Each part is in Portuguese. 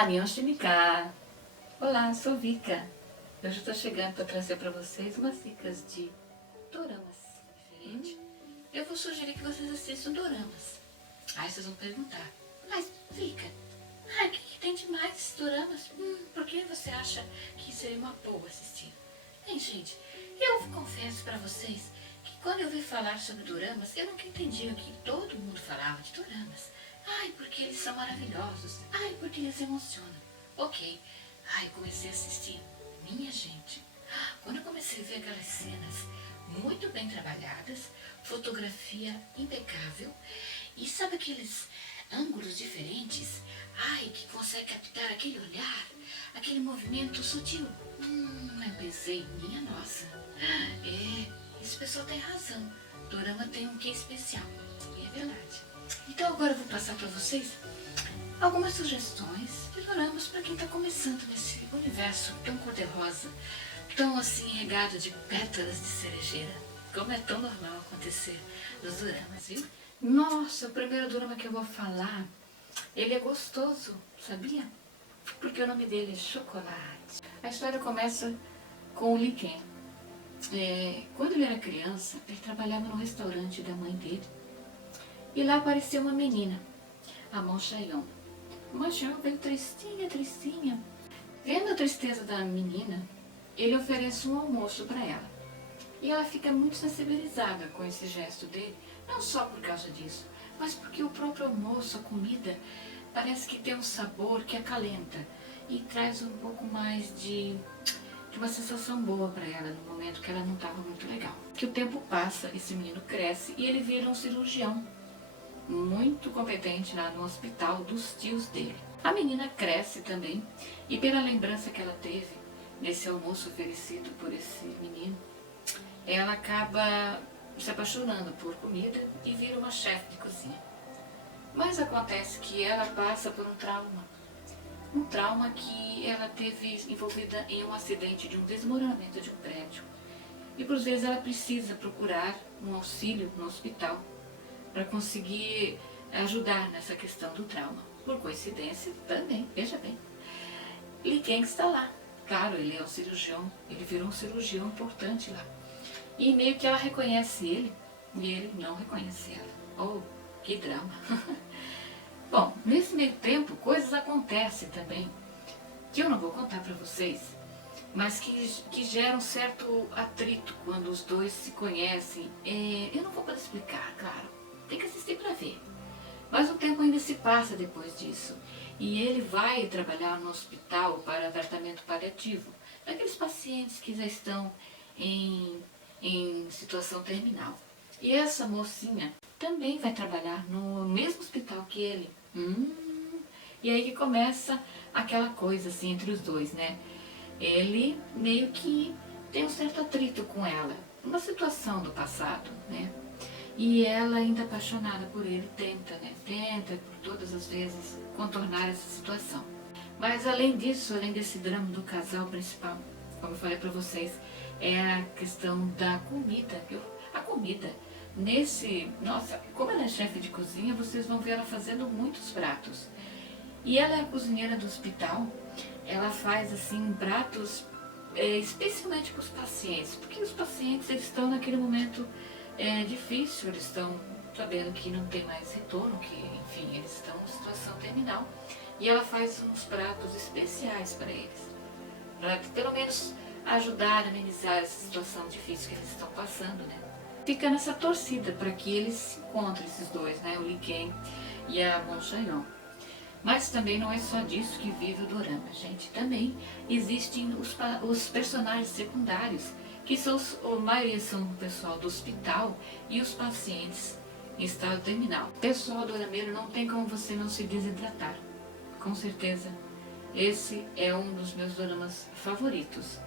Annyeonghaseyo. Olá, sou Vika. Hoje eu estou chegando para trazer para vocês umas dicas de doramas diferentes. Eu vou sugerir que vocês assistam doramas. Aí vocês vão perguntar, mas Vika, o que tem de mais esses doramas? Por que você acha que seria uma boa assistir? Bem, gente, eu confesso para vocês que quando eu vi falar sobre doramas, eu nunca entendi o que todo mundo falava de doramas. Ai, porque eles são maravilhosos. Ai, porque eles emocionam. Ok. Ai, eu comecei a assistir. Minha gente, quando eu comecei a ver aquelas cenas muito bem trabalhadas, fotografia impecável, e sabe aqueles ângulos diferentes? Ai, que consegue captar aquele olhar, aquele movimento sutil. Eu pensei, minha nossa, esse pessoal tem razão. Dorama tem um quê especial. E é verdade. Então agora eu vou passar para vocês algumas sugestões de doramas para quem está começando nesse universo tão cor-de-rosa, tão assim regado de pétalas de cerejeira, como é tão normal acontecer nos doramas, viu? Nossa, o primeiro dorama que eu vou falar, ele é gostoso, sabia? Porque o nome dele é Chocolate. A história começa com o Lee Ken. Quando ele era criança, ele trabalhava no restaurante da mãe dele. E lá apareceu uma menina, a Mon Chayon. Mon Chayon veio tristinha. Vendo a tristeza da menina, ele oferece um almoço para ela. E ela fica muito sensibilizada com esse gesto dele, não só por causa disso, mas porque o próprio almoço, a comida, parece que tem um sabor que acalenta e traz um pouco mais de uma sensação boa para ela no momento que ela não estava muito legal. Que o tempo passa, esse menino cresce e ele vira um cirurgião muito competente lá no hospital dos tios dele. A menina cresce também e pela lembrança que ela teve nesse almoço oferecido por esse menino, ela acaba se apaixonando por comida e vira uma chefe de cozinha. Mas acontece que ela passa por um trauma que ela teve envolvida em um acidente de um desmoronamento de um prédio. E por vezes ela precisa procurar um auxílio no hospital para conseguir ajudar nessa questão do trauma. Por coincidência, também, veja bem, Lee Ken está lá. Claro, ele é um cirurgião, ele virou um cirurgião importante lá. E meio que ela reconhece ele, e ele não reconhece ela. Oh, que drama! Bom, nesse meio tempo, coisas acontecem também, que eu não vou contar para vocês, mas que geram certo atrito quando os dois se conhecem. Eu não vou poder explicar, claro. Tem que assistir para ver. Mas o tempo ainda se passa depois disso. E ele vai trabalhar no hospital para tratamento paliativo daqueles pacientes que já estão em situação terminal. E essa mocinha também vai trabalhar no mesmo hospital que ele. E aí que começa aquela coisa assim entre os dois, né? Ele meio que tem um certo atrito com ela. Uma situação do passado, né? E ela, ainda apaixonada por ele, tenta por todas as vezes contornar essa situação. Mas além disso, além desse drama do casal principal, como eu falei para vocês, é a questão da comida. A comida, nossa, como ela é chefe de cozinha, vocês vão ver ela fazendo muitos pratos. E ela é a cozinheira do hospital, ela faz assim pratos especialmente para os pacientes, porque os pacientes eles estão naquele momento difícil, eles estão sabendo que não tem mais retorno, que enfim, eles estão em situação terminal. E ela faz uns pratos especiais para eles, para pelo menos ajudar a amenizar essa situação difícil que eles estão passando, né? Fica nessa torcida para que eles se encontrem, esses dois, né? O Lee Ken e a Mon Chayon. Mas também não é só disso que vive o dorama, gente. Também existem os personagens secundários, que a maioria são o pessoal do hospital e os pacientes em estado terminal. Pessoal dorameiro, não tem como você não se desidratar. Com certeza, esse é um dos meus doramas favoritos.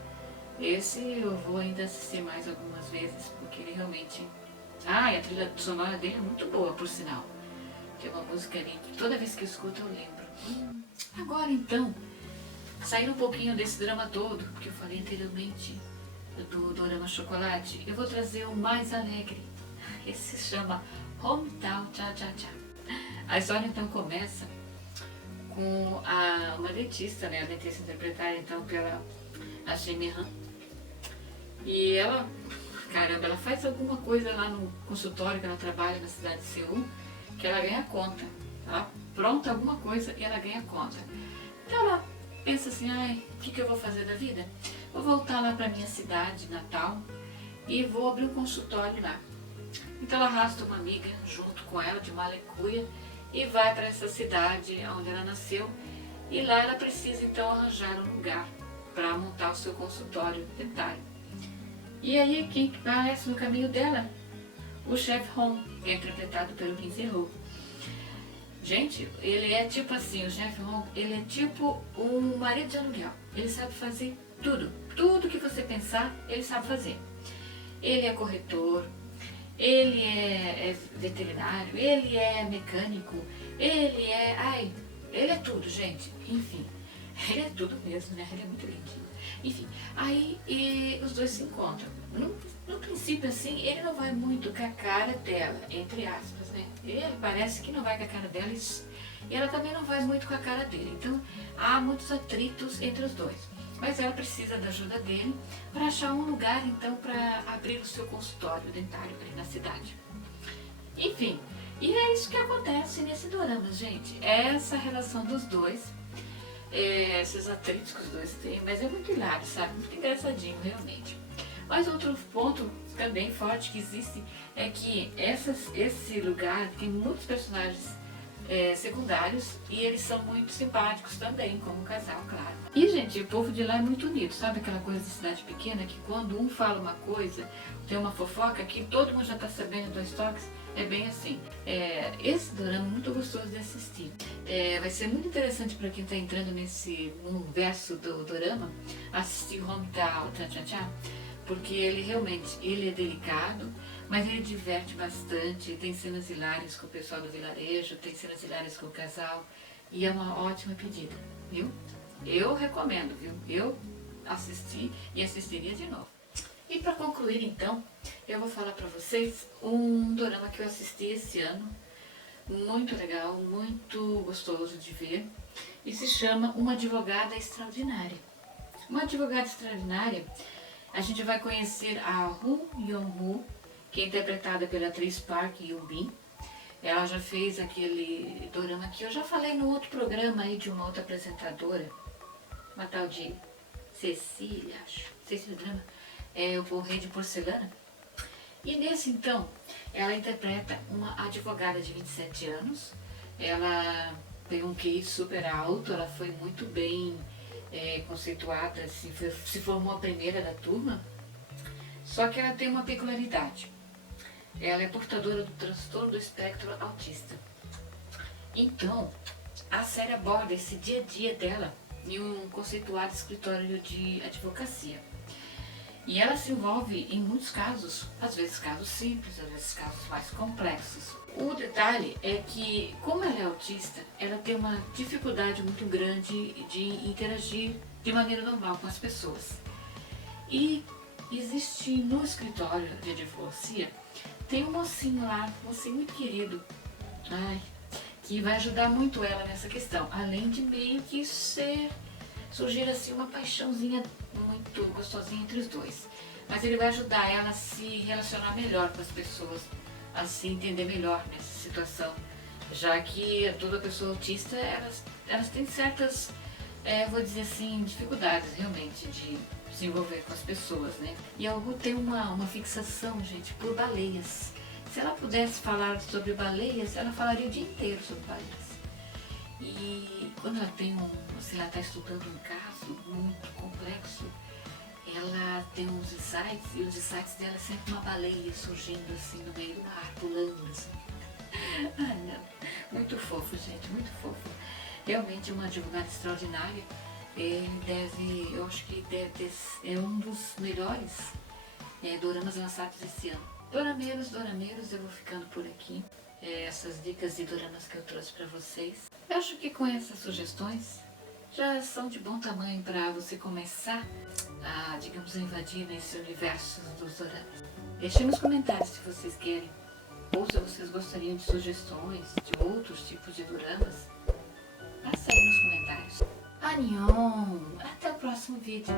Esse eu vou ainda assistir mais algumas vezes, porque ele realmente... a trilha sonora dele é muito boa, por sinal. Tem uma música ali, toda vez que eu escuto eu lembro. Agora então, saindo um pouquinho desse drama todo, que eu falei anteriormente, do dorama Chocolate, eu vou trazer o mais alegre. Esse se chama Hometown Cha Cha Cha. A história então começa com uma dentista, né? A dentista interpretada então pela Jamie Han. E ela, caramba, ela faz alguma coisa lá no consultório que ela trabalha na cidade de Seul, que ela ganha conta. Ela pronta alguma coisa e ela ganha conta. Então ela pensa assim, ai, o que eu vou fazer da vida? Vou voltar lá para minha cidade natal e vou abrir um consultório lá. Então ela arrasta uma amiga junto com ela de Malicuia e vai para essa cidade onde ela nasceu, e lá ela precisa então arranjar um lugar para montar o seu consultório dentário. E aí quem aparece no caminho dela? O chefe Hong, que é interpretado pelo Kim Se-ho. Gente, ele é tipo assim, o chefe Hong, ele é tipo um marido de aluguel. Ele sabe fazer tudo, tudo que você pensar, ele sabe fazer. Ele é corretor, ele é veterinário, ele é mecânico, ele é tudo, gente. Enfim, ele é tudo mesmo, né? Ele é muito lindinho. Enfim, aí os dois se encontram. No princípio, assim, ele não vai muito com a cara dela, entre aspas, né? Ele parece que não vai com a cara dela e ela também não vai muito com a cara dele. Então, há muitos atritos entre os dois. Mas ela precisa da ajuda dele para achar um lugar, então, para abrir o seu consultório dentário ali na cidade. Enfim, e é isso que acontece nesse dorama, gente. É essa relação dos dois, esses atritos que os dois têm, mas é muito hilário, sabe? Muito engraçadinho, realmente. Mas outro ponto também forte que existe é que esse lugar tem muitos personagens secundários e eles são muito simpáticos também, como casal, claro. E, gente, o povo de lá é muito unido, sabe aquela coisa de cidade pequena que quando um fala uma coisa, tem uma fofoca que todo mundo já tá sabendo dos toques? É bem assim. Esse dorama é muito gostoso de assistir. Vai ser muito interessante para quem está entrando nesse universo do dorama assistir Hometown Cha-Cha-Cha, porque ele é delicado, mas ele diverte bastante. Tem cenas hilárias com o pessoal do vilarejo, tem cenas hilárias com o casal, e é uma ótima pedida, viu? Eu recomendo, viu? Eu assisti e assistiria de novo. E para concluir, então, eu vou falar para vocês um dorama que eu assisti esse ano, muito legal, muito gostoso de ver, e se chama Uma Advogada Extraordinária. Uma Advogada Extraordinária, a gente vai conhecer a Woo Young-woo, que é interpretada pela atriz Park Yoon-bin. Ela já fez aquele dorama que eu já falei no outro programa aí de uma outra apresentadora, uma tal de Cecília, acho, Cecília Drama, o Rei de Porcelana. E nesse, então, ela interpreta uma advogada de 27 anos. Ela tem um QI super alto, ela foi muito bem conceituada, se formou a primeira da turma. Só que ela tem uma peculiaridade. Ela é portadora do transtorno do espectro autista. Então, a série aborda esse dia a dia dela em um conceituado escritório de advocacia. E ela se envolve em muitos casos, às vezes casos simples, às vezes casos mais complexos. O detalhe é que, como ela é autista, ela tem uma dificuldade muito grande de interagir de maneira normal com as pessoas. E existe no escritório de advocacia, tem um mocinho lá, um mocinho muito querido, que vai ajudar muito ela nessa questão, além de meio que surgir assim uma paixãozinha muito gostosinha entre os dois. Mas ele vai ajudar ela a se relacionar melhor com as pessoas, a se entender melhor nessa situação, já que toda pessoa autista, elas têm certas, vou dizer assim, dificuldades realmente de se envolver com as pessoas, né? E a Ru tem uma fixação, gente, por baleias. Se ela pudesse falar sobre baleias, ela falaria o dia inteiro sobre baleias. E quando ela se ela está estudando um caso muito complexo, ela tem uns insights, e os insights dela é sempre uma baleia surgindo assim no meio do mar, pulando assim. Ai, não. Muito fofo, gente, muito fofo. Realmente uma advogada extraordinária. Eu acho que é um dos melhores doramas lançados esse ano. Dorameiros, eu vou ficando por aqui. Essas dicas de doramas que eu trouxe para vocês. Eu acho que com essas sugestões já são de bom tamanho para você começar a, digamos, invadir nesse universo dos doramas. Deixem nos comentários se vocês querem, ou se vocês gostariam de sugestões de outros tipos de doramas. Passa aí comentários. Anion, até o próximo vídeo.